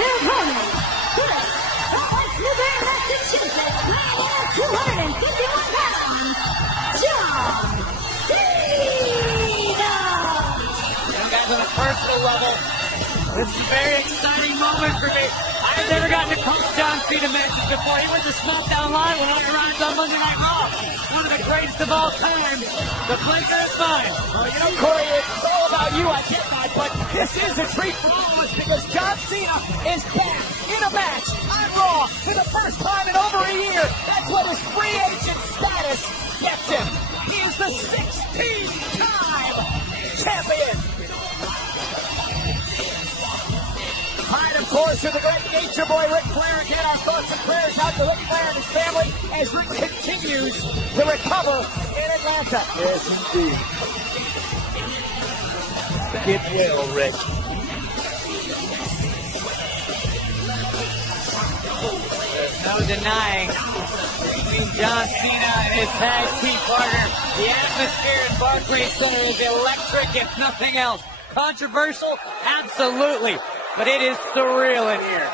their opponent, first, from West Newbury, Massachusetts, weighing in at 251 pounds, John Cena! And guys, on a personal level, this is a very exciting moment for me. I've never gotten to call John Cena matches before. He went to SmackDown Live when I arrived on Monday Night Raw. One of the greatest of all time. The pleasure is mine. Well, you know, Corey, it's all about you, I get that, but this is a treat for all of us because John Cena is back in a match on Raw for the first time in over a year. That's what his free agent status gets him. He is the 16-time champion. Hi, of course, to the great nature boy Ric Flair. Again, our thoughts and prayers out to Ric Flair and his family as Ric continues to recover in Atlanta. Yes, indeed. Get well, Rick. There's no denying between John Cena and his tag team partner. The atmosphere in Barclays Center is electric, if nothing else. Controversial? Absolutely. But it is surreal in here.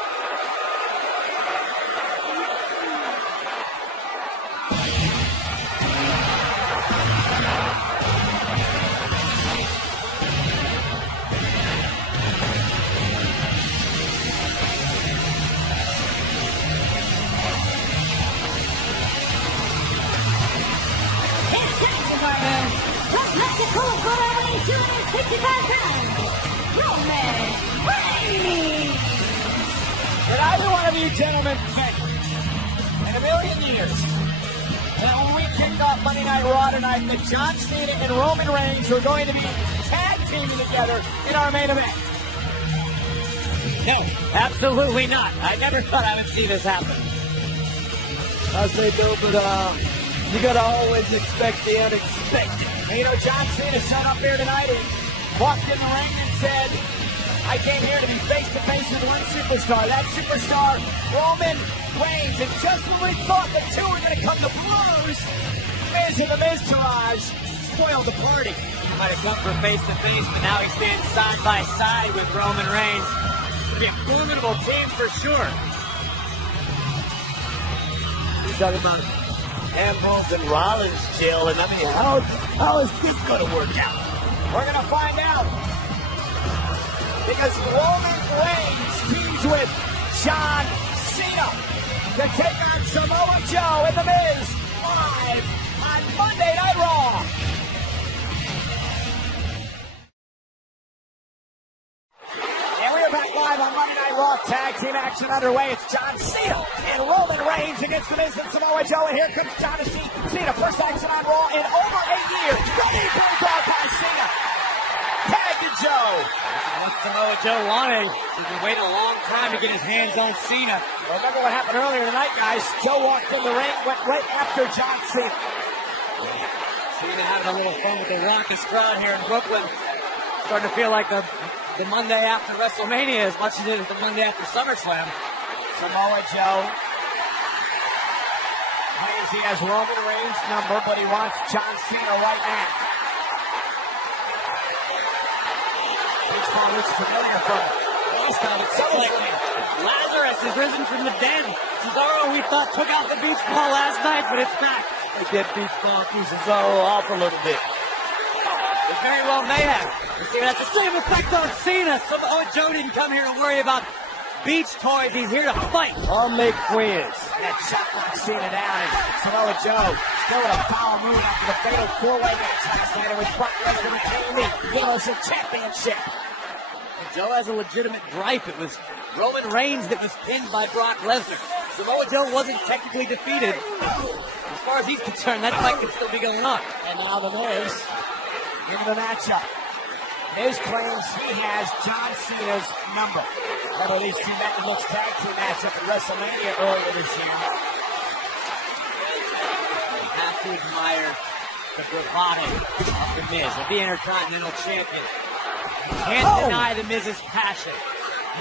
From Mexico, weighing 265 pounds, Roman Reigns! Did either one of you gentlemen think in a million years that when we kicked off Monday Night Raw tonight that John Cena and Roman Reigns were going to be tag teaming together in our main event? No, absolutely not. I never thought I would see this happen. I say no, but you gotta always expect the unexpected. And you know, John Cena showed up here tonight and walked in the ring and said, I came here to be face-to-face with one superstar. That superstar, Roman Reigns. And just when we thought the two were going to come to blows, Miz and the Miztourage spoiled the party. He might have come for face-to-face, but now he stands side by side with Roman Reigns. It'll be a formidable team for sure. He's talking about Ambrose and Rollins, Jill, and I mean, how is this going to work out? We're going to find out. Because Roman Reigns teams with John Cena to take on Samoa Joe and The Miz live on Monday Night Raw. And we are back live on Monday Night Raw. Tag team action underway. It's John Cena and Roman Reigns against The Miz and Samoa Joe. And here comes John Cena. First action on Raw in over 8 years. Ready bulldog by Cena. Tag to Joe. What Samoa Joe wanted. He's been waiting a long time to get his hands on Cena. Remember what happened earlier tonight, guys. Joe walked in the ring, went right after John Cena. Cena having a little fun with the raucous crowd here in Brooklyn. Starting to feel like the Monday after WrestleMania as much as it is the Monday after SummerSlam. Samoa Joe claims he has Roman Reigns' number, but he wants John Cena right now. This one looks familiar from last time at SummerSlam. Lazarus has risen from the dead. Cesaro, we thought, took out the beach ball last night, but it's back. They get beat Cesaro off a little bit. It very well may have. It has the same effect on Cena. Samoa Joe didn't come here to worry about beach toys. He's here to fight. I'll make friends. That shot knocks Cena down, and Samoa Joe still with a foul move after the fatal four-way match last night in which Brock Lesnar retained the Universal Championship. And Joe has a legitimate gripe. It was Roman Reigns that was pinned by Brock Lesnar. Samoa Joe wasn't technically defeated. As far as he's concerned, that fight could still be going on. And now The Miz into the matchup. Miz claims he has John Cena's number. Remember, these two met in the tag team matchup at WrestleMania earlier this year. You have to admire the bravado of The Miz, of the Intercontinental Champion. You can't deny The Miz's passion.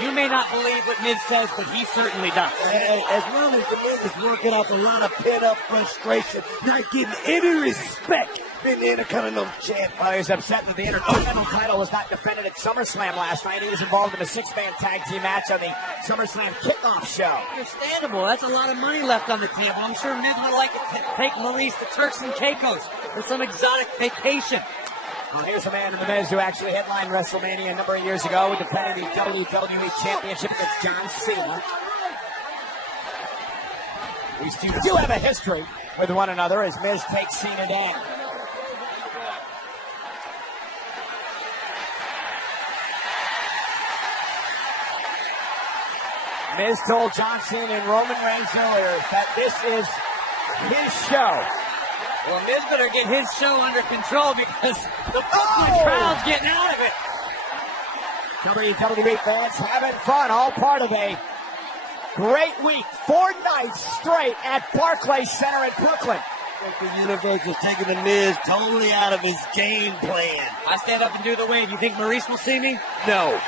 You may not believe what Miz says, but he certainly does. As long as the Miz is working off a lot of pent-up frustration, not getting any respect in the Intercontinental Champ. He was upset that the Intercontinental title was not defended at SummerSlam last night. He was involved in a 6-man tag team match on the SummerSlam kickoff show. Understandable. That's a lot of money left on the table. I'm sure Miz would like to take Maurice to Turks and Caicos for some exotic vacation. Well, here's a man in the Miz who actually headlined WrestleMania a number of years ago, defending the WWE Championship against John Cena. These two do have a history with one another as Miz takes Cena down. Miz told John Cena and Roman Reigns earlier that this is his show. Well, Miz better get his show under control because the crowd's getting out of it. WWE fans having fun, all part of a great week. 4 nights straight at Barclays Center in Brooklyn. The universe is taking the Miz totally out of his game plan. I stand up and do the wave. You think Maurice will see me? No.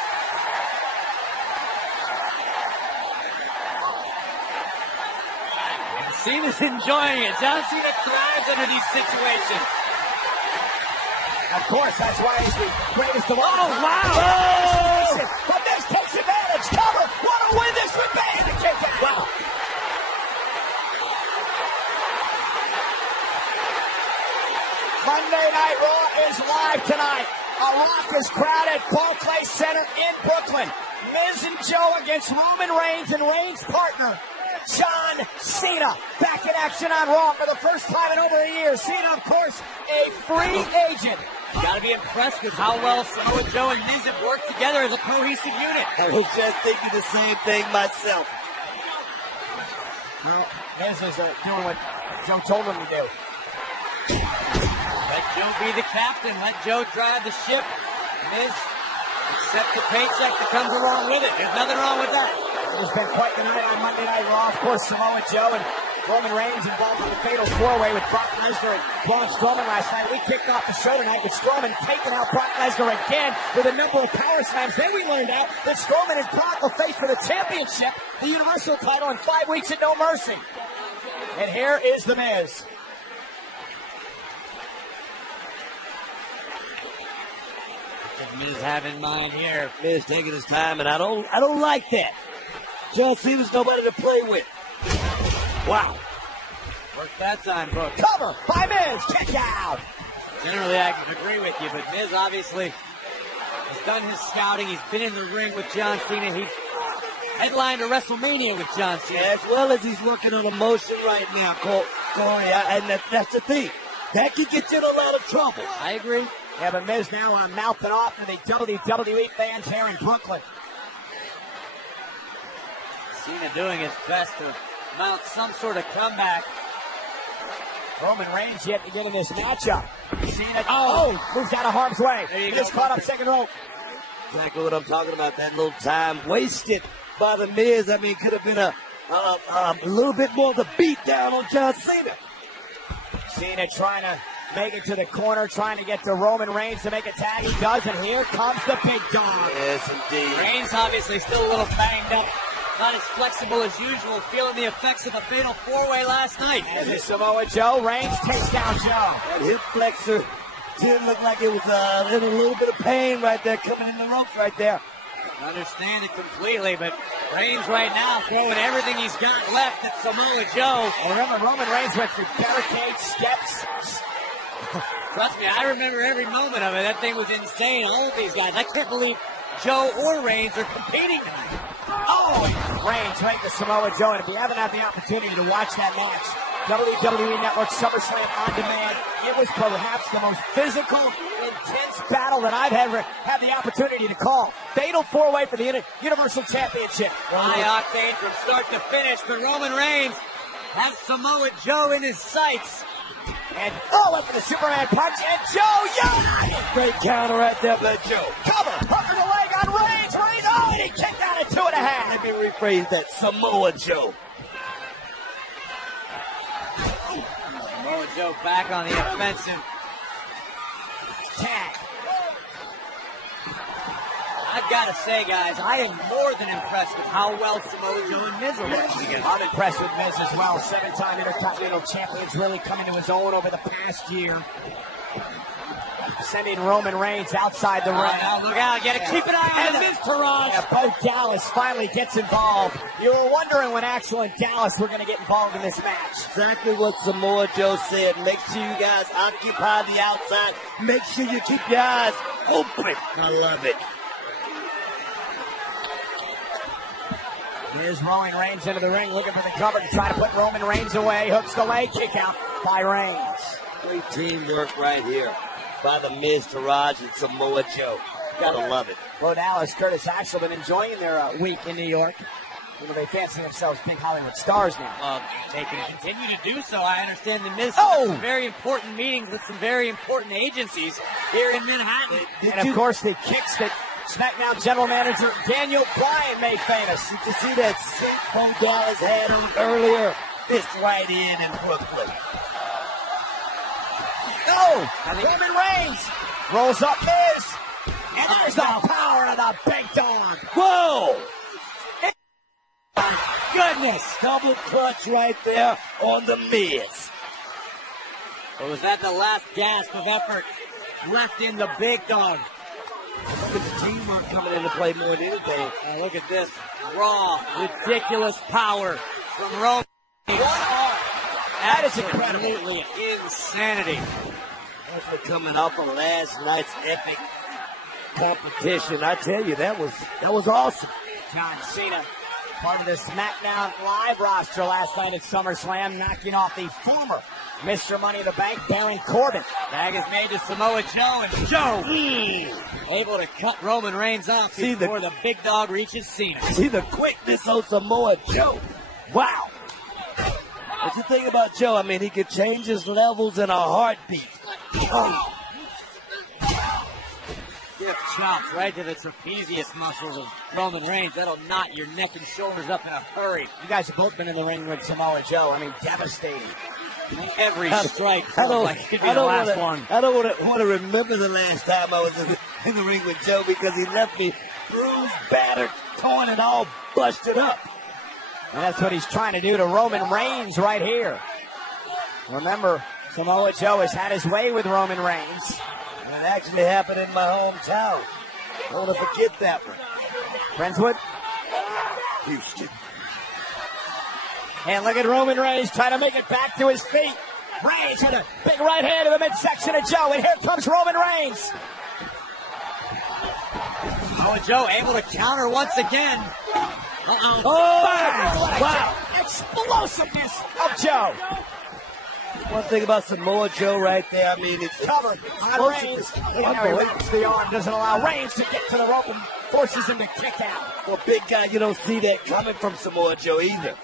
Cena's enjoying it. John Cena thrives under these situations. Of course, that's why he's the greatest of all. Oh, wow! But Miz takes advantage. Cover. Want to win this with Bane to kick out. Wow. Monday Night Raw is live tonight. A raucous crowd at Barclays Center in Brooklyn. Miz and Joe against Roman Reigns and Reigns' partner, John Cena, back in action on Raw for the first time in over a year. Cena, of course, a free agent. You gotta be impressed with how well Samoa Joe and Miz have worked together as a cohesive unit. I was just thinking the same thing myself. Well, Miz is doing what Joe told him to do. Let Joe be the captain. Let Joe drive the ship. Miz, accept the paycheck that comes along with it. There's nothing wrong with that. It's been quite the night on Monday Night Raw. Of course, Samoa Joe and Roman Reigns involved in the fatal 4-way with Brock Lesnar and Braun Strowman last night. We kicked off the show tonight with Strowman taking out Brock Lesnar again with a number of power slams. Then we learned out that Strowman and Brock will face for the championship, the Universal title, in 5 weeks at No Mercy. And here is The Miz. What does Miz have in mind here? Miz taking his time, and I don't like that. John Cena's nobody to play with. Wow. Work that time, Book. Cover by Miz. Kick out. Generally, I can agree with you, but Miz obviously has done his scouting. He's been in the ring with John Cena. He's headlined a WrestleMania with John Cena. As well as he's working on emotion right now, Corey. And that's the thing. That could get you in a lot of trouble. I agree. Yeah, but Miz now mouthing off to the WWE fans here in Brooklyn. Cena doing his best to mount some sort of comeback. Roman Reigns yet to get in this matchup. Cena, moves out of harm's way. Miz caught up second rope. Exactly what I'm talking about. That little time wasted by the Miz. I mean, could have been a little bit more of a beat down on John Cena. Cena trying to make it to the corner, trying to get to Roman Reigns to make a tag. He does, and here comes the big dog. Yes, indeed. Reigns obviously still a little banged up. Not as flexible as usual, feeling the effects of a fatal 4-way last night. As is Samoa Joe, Reigns takes down Joe. That hip flexor didn't look like it was in a little bit of pain right there, coming in the ropes right there. I understand it completely, but Reigns right now throwing everything he's got left at Samoa Joe. And remember, Roman Reigns went through barricades, steps. Trust me, I remember every moment of it. That thing was insane. All of these guys. I can't believe Joe or Reigns are competing tonight. Reigns right to Samoa Joe. And if you haven't had the opportunity to watch that match, WWE Network SummerSlam On Demand, it was perhaps the most physical, intense battle that I've ever had the opportunity to call. Fatal 4-way for the Universal Championship. High octane from start to finish, but Roman Reigns has Samoa Joe in his sights. And went for the Superman punch, and Joe Young! Great counter right there by Joe. Cover, hook the leg on Reigns, and he kicked out at 2.5. Let me rephrase that, Samoa Joe. Samoa Joe back on the offensive. Tag. I I've got to say, guys, I am more than impressed with how well Samoa Joe and Miz are working together. I'm impressed with Miz as well. 7-time Intercontinental Champion's really coming to his own over the past year. Sending Roman Reigns outside the ring. Now look out, you gotta keep an eye on the Miz Taraj. Yeah, Bo Dallas finally gets involved. You were wondering when Axel and Dallas were going to get involved in this match. Exactly what Samoa Joe said. Make sure you guys occupy the outside. Make sure you keep your eyes open. I love it. Here's Roman Reigns into the ring, looking for the cover to try to put Roman Reigns away. Hooks the leg kick out by Reigns. Great teamwork right here by the Miz, Taraj, and Samoa Joe. Gotta love it. Bo Dallas, Curtis Axel been enjoying their week in New York. They fancy themselves big Hollywood stars now. They can continue to do so. I understand the Miz has some very important meetings with some very important agencies here in Manhattan. And of course, the kicks that SmackDown General Manager Daniel Bryan made famous. Did you see that sick Bo Dallas had him earlier? Fist right in Brooklyn. Roman Reigns rolls up Miz. And there's the power of the big dog. Whoa! My goodness. Double clutch right there on the Miz. Or was that the last gasp of effort left in the big dog? Look at the teamwork coming into play more than anything. Look at this raw, ridiculous power from Roman. That is incredibly insanity. After coming off of last night's epic competition, I tell you, that was awesome. John Cena, part of the SmackDown Live roster last night at SummerSlam, knocking off the former Mr. Money in the Bank, Baron Corbin. Tag is made to Samoa Joe, and Joe able to cut Roman Reigns off before the big dog reaches Cena. See the quickness on Samoa Joe. Wow. What you think about Joe? I mean, he could change his levels in a heartbeat. Stiff chops right to the trapezius muscles of Roman Reigns. That'll knot your neck and shoulders up in a hurry. You guys have both been in the ring with Samoa Joe. I mean, devastating. Every strike feels like it could be the last one. I don't want to remember the last time I was in the ring with Joe because he left me bruised, battered, torn, and all busted up. And that's what he's trying to do to Roman Reigns right here. Remember, Samoa Joe has had his way with Roman Reigns. And it actually happened in my hometown. I don't want to forget that one. Friendswood? Houston. And look at Roman Reigns trying to make it back to his feet. Reigns with a big right hand to the midsection of Joe. And here comes Roman Reigns. Samoa Joe able to counter once again. Wow. Explosiveness of Joe. One thing about Samoa Joe right there, I mean, it's covered on Reigns. He wraps the arm, doesn't allow Reigns to get to the rope and forces him to kick out. Well, big guy, you don't see that coming from Samoa Joe either.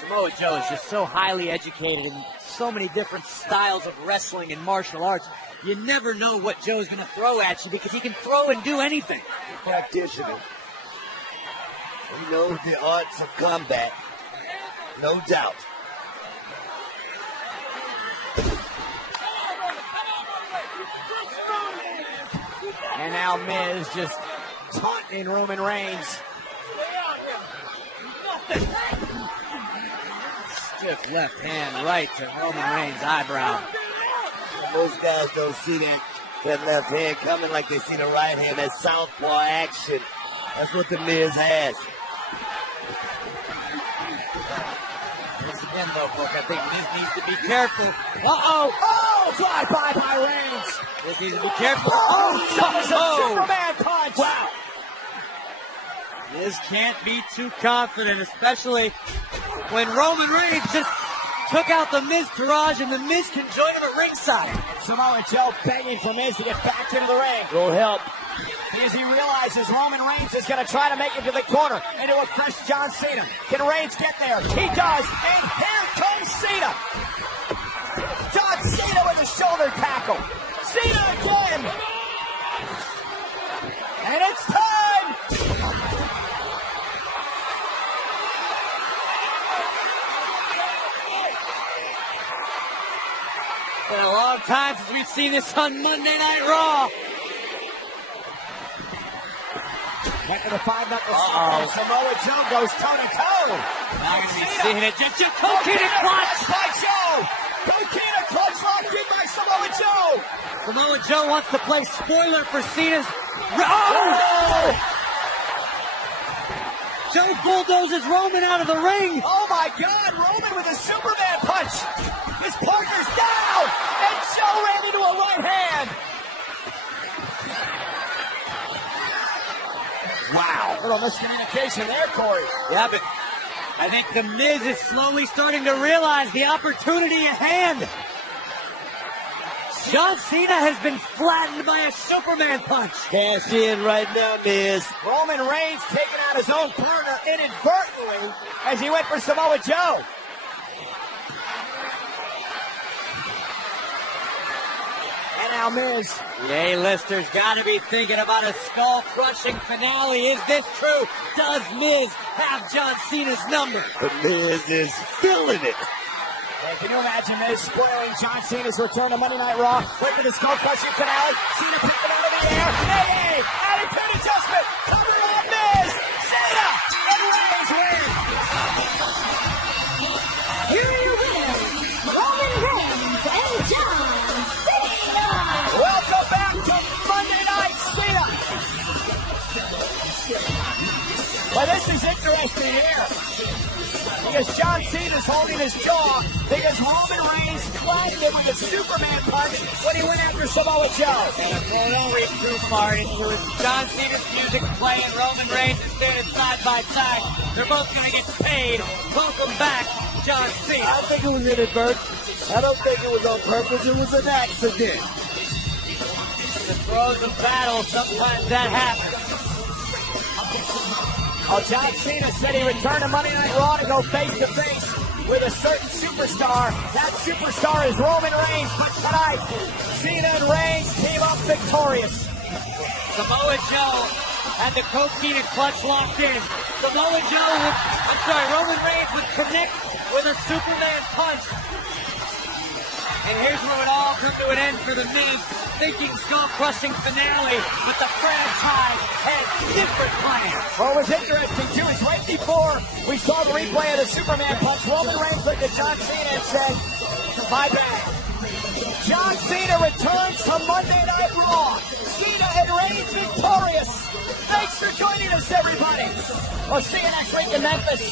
Samoa Joe is just so highly educated in so many different styles of wrestling and martial arts. You never know what Joe's going to throw at you because he can throw and do anything. Practitioner. He knows the arts of combat. No doubt. And now Miz just taunting Roman Reigns. Stiff left hand right to Roman Reigns' eyebrow. Most guys don't see that left hand coming like they see the right hand. That southpaw action. That's what the Miz has. Once again, though, folks, I think Miz needs to be careful. Drive-by by Reigns. Miz needs to be careful. That was a Superman punch. Wow. Miz can't be too confident, especially when Roman Reigns just took out the Miz Taraj, and the Miz can join him at ringside. Samoa Joe begging for Miz to get back into the ring. Will help. As he realizes Roman Reigns is going to try to make it to the corner into a fresh John Cena. Can Reigns get there? He does, and here comes Cena. John Cena with a shoulder tackle. Cena again. And it's time. It's been a long time since we've seen this on Monday Night Raw. After the five-knuckle stomp, Samoa Joe goes toe-to-toe. Now going to be seeing it. Just Coquina clutch by Joe. Coquina clutch locked in by Samoa Joe. Samoa Joe wants to play spoiler for Cena's. Oh! Joe bulldozes Roman out of the ring. Oh my God, Roman with a Superman punch. His partner's down, and Joe ran into a right hand. Wow, a little miscommunication there, Corey. Yeah, but I think The Miz is slowly starting to realize the opportunity at hand. John Cena has been flattened by a Superman punch. Cash in right now, Miz. Roman Reigns taking out his own partner inadvertently as he went for Samoa Joe. And now Miz. The A-lister's got to be thinking about a skull-crushing finale. Is this true? Does Miz have John Cena's number? The Miz is feeling it. Hey, can you imagine Miz spoiling John Cena's return to Monday Night Raw? Wait for the skull-crushing finale. Cena picked it out of the air. Hey, attitude adjustment. Cover on Miz. Cena and Reigns win. Here are your winners, Roman Reigns and John Cena. Welcome back to Monday Night Cena. Well, this is interesting here. Because John Cena's holding his jaw because Roman Reigns flattened it with a Superman punch when he went after Samoa Joe. Don't read too far into it. John Cena's music's playing. Roman Reigns is standing side by side. They're both going to get paid. Welcome back, John Cena. I think it was inadvertent. I don't think it was on purpose. It was an accident. The throes of battle, sometimes that happens. Oh, John Cena said he returned to Monday Night Raw to go face-to-face with a certain superstar. That superstar is Roman Reigns, but tonight, Cena and Reigns came up victorious. Samoa Joe had the Coquina clutch locked in. Roman Reigns would connect with a Superman punch. And here's where it all comes to an end for The Miz, thinking skull-crushing finale, but the franchise had different plans. What was interesting, too, is right before we saw the replay of the Superman punch, Roman Reigns looked at John Cena and said, "My bad." John Cena returns to Monday Night Raw. Cena and Reigns victorious. Thanks for joining us, everybody. We'll see you next week in Memphis.